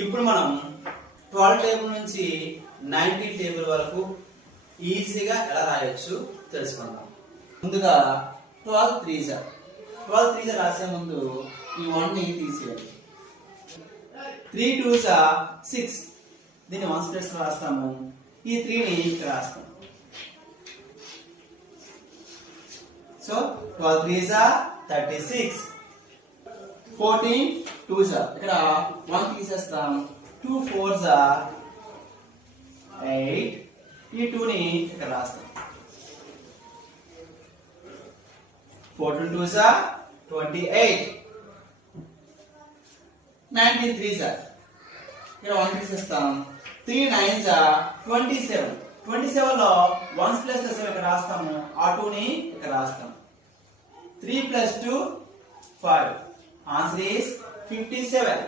ఇప్పుడు మనం 12 టేబుల్ నుంచి 19 టేబుల్ వరకు ఈజీగా ఎలా రాయొచ్చు తెలుసుకుందాం. ముందుగా 12 3 రాసే ముందు ఈ 1 ని తీసేయాలి. 3 2s 6, దీన్ని 1s ప్లేస్ లో రాస్తాము. ఈ 3 ని ఇక్కడ రాస్తాము. సో 12 3s 36, 14 2s ఇక్కడ 1 తీసేస్తాం. 2 4s 8, ఈ 2 ని ఇక్కడ రాస్తాం. 14 2s 28, 19 3s ఇక్కడ 1 తీసేస్తాం. 3 9s 27, 27 లో 1s ప్లస్ 7 ఇక్కడ రాస్తాము. ఆ 2 ని ఇక్కడ రాస్తాం. 3 + 2 5, ఆన్సర్ ఇస్ 57.